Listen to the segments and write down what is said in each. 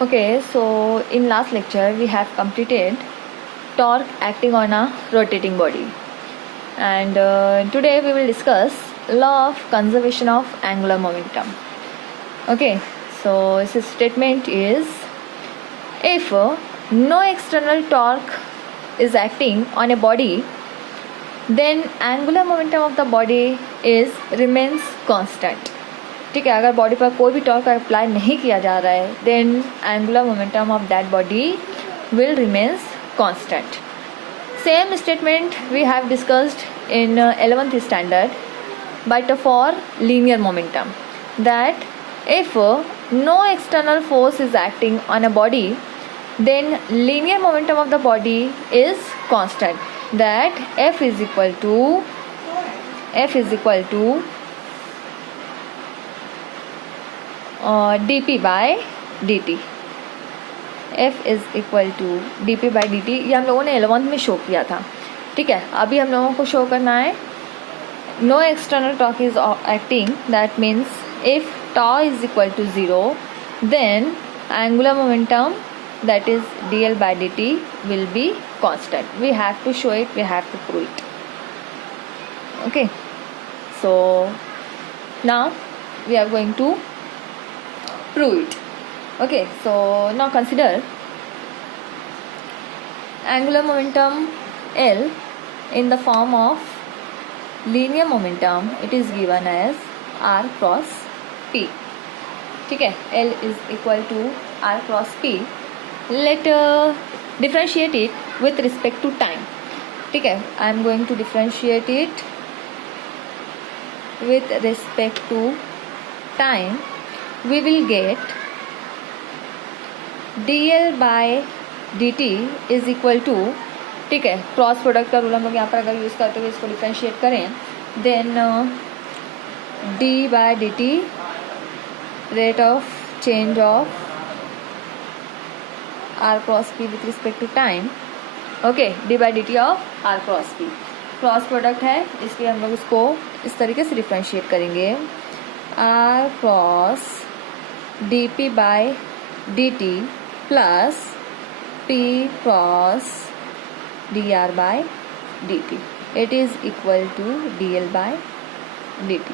Okay, so in last lecture we have completed torque acting on a rotating body, and today we will discuss law of conservation of angular momentum. Okay, so this statement is, if no external torque is acting on a body, then angular momentum of the body is remains constant. ठीक है, अगर body पर कोई भी torque apply नहीं किया जा रहा है, then angular momentum of that body will remains constant. Same statement we have discussed in 11th standard, but for linear momentum, that if no external force is acting on a body, then linear momentum of the body is constant, that F is equal to dp by dt. F is equal to dp by dt. ये हम लोगों ने 11th में show किया था. ठीक है, अभी हम लोगों को शो करना है no external torque is acting, that means if tau is equal to 0, then angular momentum, that is dl by dt, will be constant. We have to show it, we have to prove it. Okay, so now we are going to prove it. Okay, so now consider angular momentum L in the form of linear momentum. It is given as r cross p. ठीक है, L is equal to r cross p. Let differentiate it with respect to time. ठीक है, I am going to differentiate it with respect to time. We will get dl by dt is equal to, ठीक है, cross product का rule हम लोग यहाँ पर अगर यूज़ करते हुए इसको डिफ्रेंशिएट करें, then d by dt, rate of change of r cross p with respect to time. Okay, d by dt of r cross p cross product है, इसलिए हम लोग इसको इस तरीके से डिफ्रेंशिएट करेंगे. r cross dp by dt plus p cross dr by dt. It is equal to dl by dt,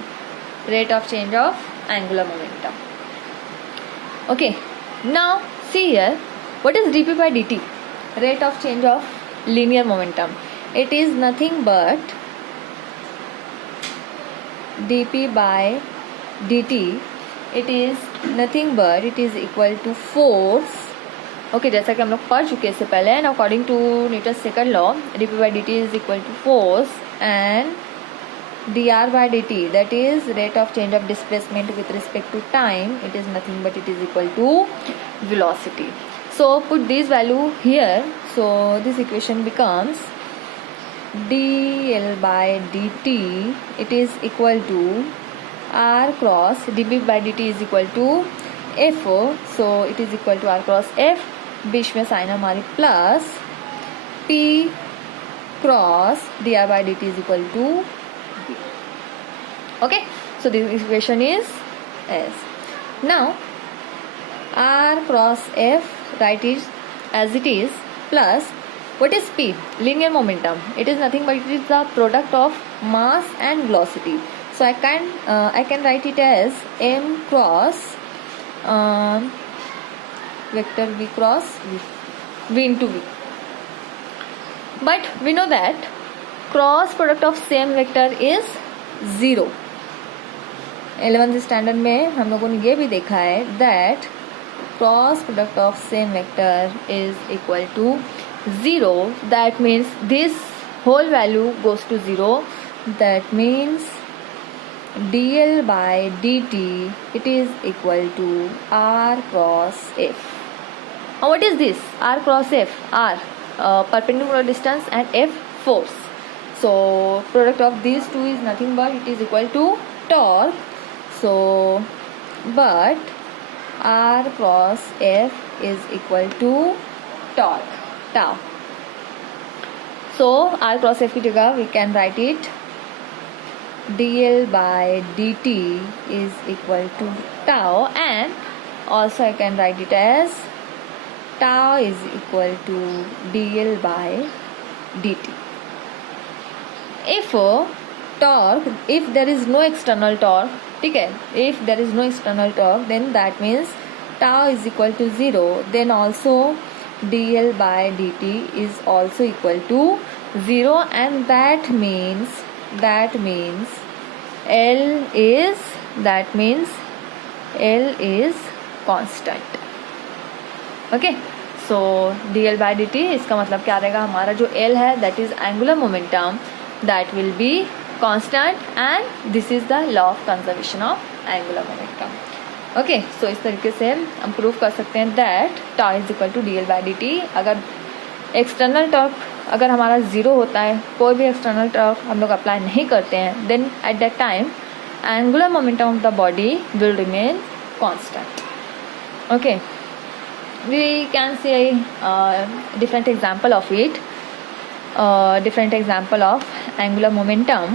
rate of change of angular momentum. Okay, now see here, what is dp by dt? Rate of change of linear momentum. It is nothing but dp by dt. It is nothing but it is equal to force. Okay, जैसा कि हम लोग पढ़ चुके हैं इससे पहले, and according to Newton's second law, dp by dt is equal to force, and dr by dt, that is rate of change of displacement with respect to time, it is nothing but it is equal to velocity. So put this value here, so this equation becomes dl by dt, it is equal to r cross dp by dt is equal to f, so it is equal to r cross f, बीच में sign हमारी, plus p cross dr by dt is equal to b. Okay, so this equation is as. Now r cross f, write it as it is, plus what is p? Linear momentum. It is nothing but it is the product of mass and velocity. So I can write it as m cross vector v cross v into v. But we know that cross product of same vector is 0. 11th standard में हम लोगों ने ये भी देखा है that cross product of same vector is equal to 0. That means this whole value goes to 0. That means dl by dt, it is equal to r cross f. Now what is this? R cross f. R perpendicular distance and f force. So product of these two is nothing but it is equal to torque. So but r cross f is equal to torque, tau. So r cross f की जगह we can write it dl by dt is equal to tau, and also I can write it as tau is equal to dl by dt. If torque, if there is no external torque, ठीक है, if there is no external torque, then that means tau is equal to 0, then also dl by dt is also equal to 0, and that means L is constant. Okay, so dl by dt इसका मतलब क्या रहेगा, हमारा जो L है that is angular momentum, that will be constant, and this is the law of conservation of angular momentum. Okay, so इस तरीके से हम प्रूव कर सकते हैं that tau is equal to dl by dt. अगर एक्सटर्नल टॉर्क अगर हमारा ज़ीरो होता है, कोई भी एक्सटर्नल टॉर्क हम लोग अप्लाई नहीं करते हैं, then at that time angular momentum of the body will remain constant. Okay, we can see different example of it, different example of angular momentum.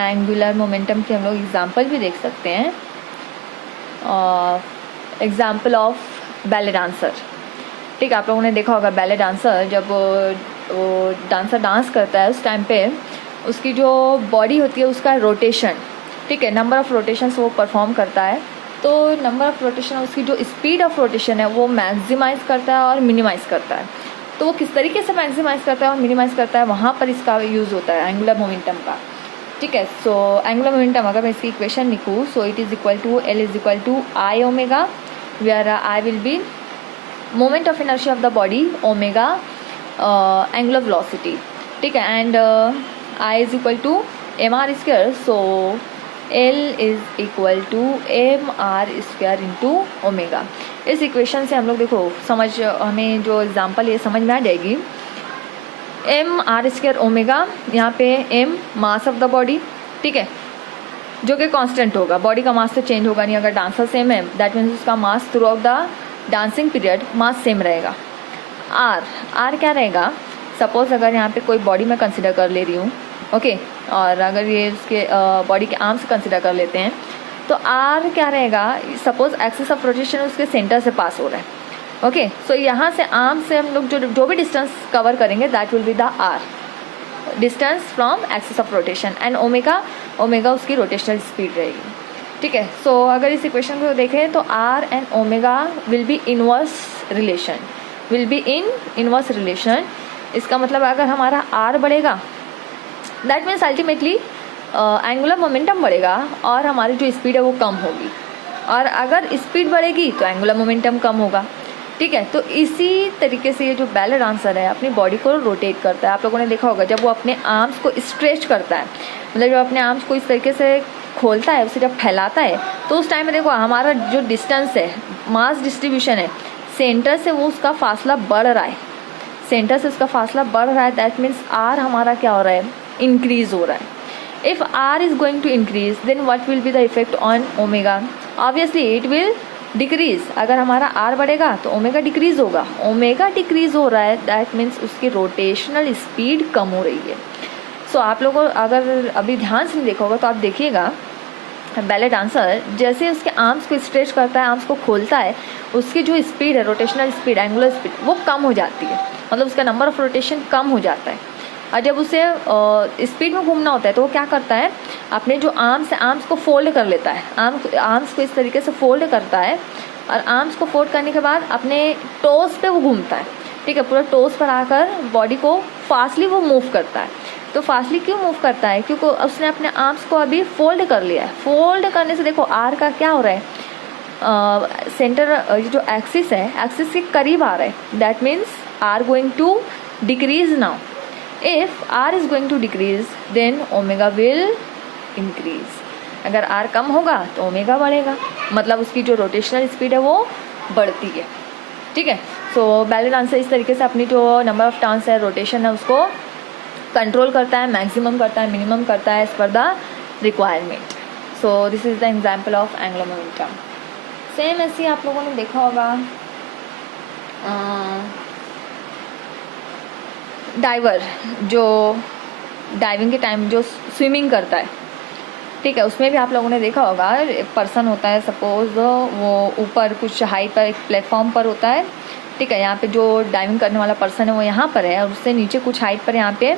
angular momentum के हम लोग example भी देख सकते हैं. example of ballet dancer. ठीक है, आप लोगों ने देखा होगा बैले डांसर, जब वो डांसर डांस करता है उस टाइम पे उसकी जो बॉडी होती है उसका रोटेशन, ठीक है, नंबर ऑफ रोटेशंस वो परफॉर्म करता है. तो नंबर ऑफ रोटेशन, उसकी जो स्पीड ऑफ रोटेशन है वो मैक्सिमाइज़ करता है और मिनिमाइज़ करता है. तो वो किस तरीके से मैक्सिमाइज़ करता है और मिनिमाइज़ करता है, वहाँ पर इसका यूज़ होता है एंगुलर मोमेंटम का. ठीक है, सो एंगुलर मोमेंटम अगर मैं इसकी इक्वेशन लिखूँ, so it is equal to L is equal to I omega, where I will be moment of inertia of the body, omega angular velocity. ठीक है, and I is equal to mr square, so L is equal to mr square into omega. इस equation से हम लोग देखो हमें जो example ये समझ में आ जाएगी. mr स्क्वायर ओमेगा, यहाँ पे m mass of the body, ठीक है, जो कि कांस्टेंट होगा. बॉडी का मास तो चेंज होगा नहीं, अगर डांसर सेम है दैट मीन्स उसका mass throughout the dancing period mass same रहेगा. r क्या रहेगा, सपोज अगर यहाँ पे कोई बॉडी मैं कंसिडर कर ले रही हूँ, ओके, और अगर ये उसके बॉडी के आर्म्स कंसिडर कर लेते हैं, तो आर क्या रहेगा, सपोज एक्सिस ऑफ रोटेशन उसके सेंटर से पास हो रहा है. ओके, सो यहाँ से आर्म से हम लोग जो भी डिस्टेंस कवर करेंगे that will be the R distance from axis of rotation, and omega उसकी रोटेशनल स्पीड रहेगी. ठीक है, सो अगर इस इक्वेशन को देखें तो R and omega will be inverse relation. इसका मतलब अगर हमारा आर बढ़ेगा that means ultimately angular momentum बढ़ेगा और हमारी जो स्पीड है वो कम होगी, और अगर स्पीड बढ़ेगी तो एंगुलर मोमेंटम कम होगा. ठीक है, तो इसी तरीके से ये जो बैले डांसर है अपनी बॉडी को रोटेट करता है. आप लोगों ने देखा होगा जब वो अपने आर्म्स को स्ट्रेच करता है, मतलब जब अपने आर्म्स को इस तरीके से खोलता है, उसे जब फैलाता है, तो उस टाइम में देखो हमारा जो डिस्टेंस है, मास डिस्ट्रीब्यूशन है, सेंटर से वो उसका फासला बढ़ रहा है, दैट मीन्स आर हमारा क्या हो रहा है, इंक्रीज हो रहा है. If R is going to increase then what will be the effect on omega, obviously it will decrease. अगर हमारा आर बढ़ेगा तो ओमेगा डिक्रीज होगा. ओमेगा डिक्रीज हो रहा है दैट मीन्स उसकी रोटेशनल स्पीड कम हो रही है. सो आप लोगों अगर अभी ध्यान से नहीं देखा होगा तो आप देखिएगा बैले डांसर जैसे उसके आर्म्स को स्ट्रेच करता है, आर्म्स को खोलता है, उसकी जो स्पीड है, रोटेशनल स्पीड, एंगुलर स्पीड, वो कम हो जाती है, मतलब उसका नंबर ऑफ रोटेशन कम हो जाता है. और जब उसे स्पीड में घूमना होता है तो वो क्या करता है, अपने जो आर्म्स को फोल्ड कर लेता है, आर्म्स को इस तरीके से फोल्ड करता है, और आर्म्स को फोल्ड करने के बाद अपने टोस पे वो घूमता है. ठीक है, पूरा टोस पर आकर बॉडी को फास्टली वो मूव करता है. तो फास्टली क्यों मूव करता है, क्योंकि उसने अपने आर्म्स को अभी फोल्ड कर लिया है. फोल्ड करने से देखो आर का क्या हो रहा है, सेंटर जो एक्सिस है, एक्सिस के करीब आ रहा है, that means R going to decrease now. If R is going to decrease, then omega will increase. अगर R कम होगा तो ओमेगा बढ़ेगा, मतलब उसकी जो रोटेशनल स्पीड है वो बढ़ती है. ठीक है, सो बैले डांसर इस तरीके से अपनी जो नंबर ऑफ टर्न्स है, रोटेशन है, उसको कंट्रोल करता है, मैक्सिमम करता है, मिनिमम करता है as per the requirement. So this is the example of angular momentum. Same ऐसे आप लोगों ने देखा होगा डाइवर जो डाइविंग के टाइम जो स्विमिंग करता है, ठीक है, उसमें भी आप लोगों ने देखा होगा पर्सन होता है, सपोज वो ऊपर कुछ हाइट पर एक प्लेटफॉर्म पर होता है, ठीक है, यहाँ पे जो डाइविंग करने वाला पर्सन है वो यहाँ पर है और उससे नीचे कुछ हाइट पर यहाँ पे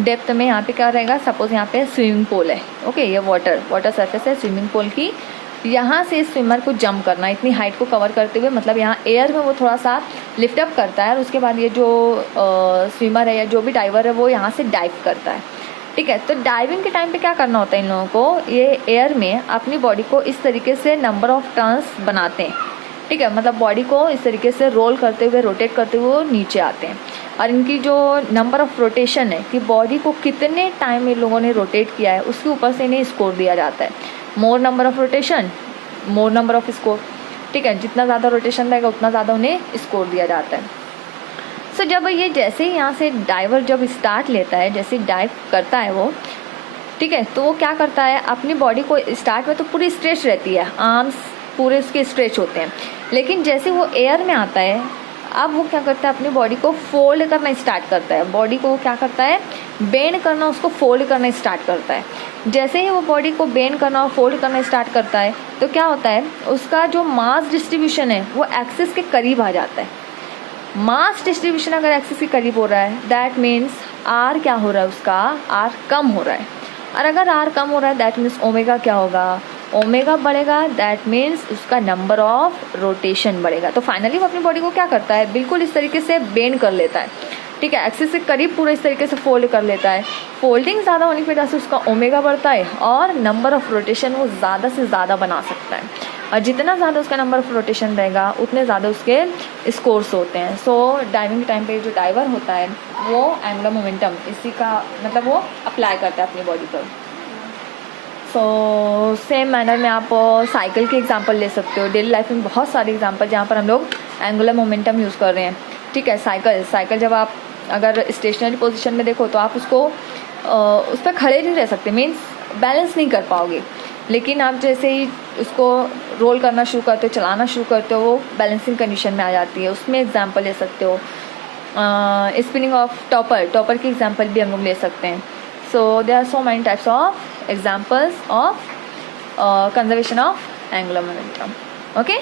डेप्थ में यहाँ पे क्या रहेगा, सपोज यहाँ पे स्विमिंग पूल है, ओके, ये वाटर सरफेस है स्विमिंग पूल की, यहाँ से स्विमर को जंप करना इतनी हाइट को कवर करते हुए, मतलब यहाँ एयर में वो थोड़ा सा लिफ्ट अप करता है और उसके बाद ये जो स्विमर है या जो भी डाइवर है वो यहाँ से डाइव करता है, ठीक है। तो डाइविंग के टाइम पे क्या करना होता है इन लोगों को, ये एयर में अपनी बॉडी को इस तरीके से नंबर ऑफ टर्न्स बनाते हैं, ठीक है, मतलब बॉडी को इस तरीके से रोल करते हुए रोटेट करते हुए वो नीचे आते हैं और इनकी जो नंबर ऑफ रोटेशन है कि बॉडी को कितने टाइम इन लोगों ने रोटेट किया है उसके ऊपर से इन्हें स्कोर दिया जाता है, मोर number of rotation more number off score, ठीक है, जितना ज़्यादा रोटेशन रहेगा उतना ज़्यादा उन्हें स्कोर दिया जाता है। सो जब ये जैसे ही यहाँ से डाइवर जब स्टार्ट लेता है, जैसे डाइव करता है वो, ठीक है, तो वो क्या करता है अपनी बॉडी को स्टार्ट में तो पूरी स्ट्रेच रहती है, आर्म्स पूरे उसके स्ट्रेच होते हैं, लेकिन जैसे वो एयर में आता है अब वो क्या करता है अपनी बॉडी को फोल्ड करना स्टार्ट करता है, बॉडी को क्या करता है बेंड करना, उसको फोल्ड करना स्टार्ट करता है। जैसे ही वो बॉडी को बेंड करना और फोल्ड करना स्टार्ट करता है तो क्या होता है उसका जो मास डिस्ट्रीब्यूशन है वो एक्सिस के करीब आ जाता है। मास डिस्ट्रीब्यूशन अगर एक्सिस के करीब हो रहा है दैट मीन्स आर क्या हो रहा है, उसका आर कम हो रहा है, और अगर आर कम हो रहा है दैट मीन्स ओमेगा क्या होगा, ओमेगा बढ़ेगा, दैट मीन्स उसका नंबर ऑफ रोटेशन बढ़ेगा। तो फाइनली वो अपनी बॉडी को क्या करता है बिल्कुल इस तरीके से बेंड कर लेता है, ठीक है, एक्सिस से करीब पूरा इस तरीके से फोल्ड कर लेता है। फोल्डिंग ज़्यादा होने की वजह से उसका ओमेगा बढ़ता है और नंबर ऑफ रोटेशन वो ज़्यादा से ज़्यादा बना सकता है, और जितना ज़्यादा उसका नंबर ऑफ रोटेशन रहेगा उतने ज़्यादा उसके स्कोर्स होते हैं। सो डाइविंग के टाइम पे जो डाइवर होता है वो एंगुलर मोमेंटम इसी का मतलब वो अप्लाई करता है अपनी बॉडी पर। सो सेम मैनर में आप साइकिल के एग्जांपल ले सकते हो, डेली लाइफ में बहुत सारे एग्जांपल जहाँ पर हम लोग एंगुलर मोमेंटम यूज़ कर रहे हैं, ठीक है। साइकिल जब आप अगर स्टेशनरी पोजीशन में देखो तो आप उसको उस पर खड़े नहीं रह सकते, मीन्स बैलेंस नहीं कर पाओगे, लेकिन आप जैसे ही उसको रोल करना शुरू करते हो, चलाना शुरू करते हो, वो बैलेंसिंग कंडीशन में आ जाती है। उसमें एग्जांपल ले सकते हो स्पिनिंग ऑफ टॉपर की एग्जांपल भी हम लोग ले सकते हैं। So there are so many types of examples of conservation of angular momentum, okay.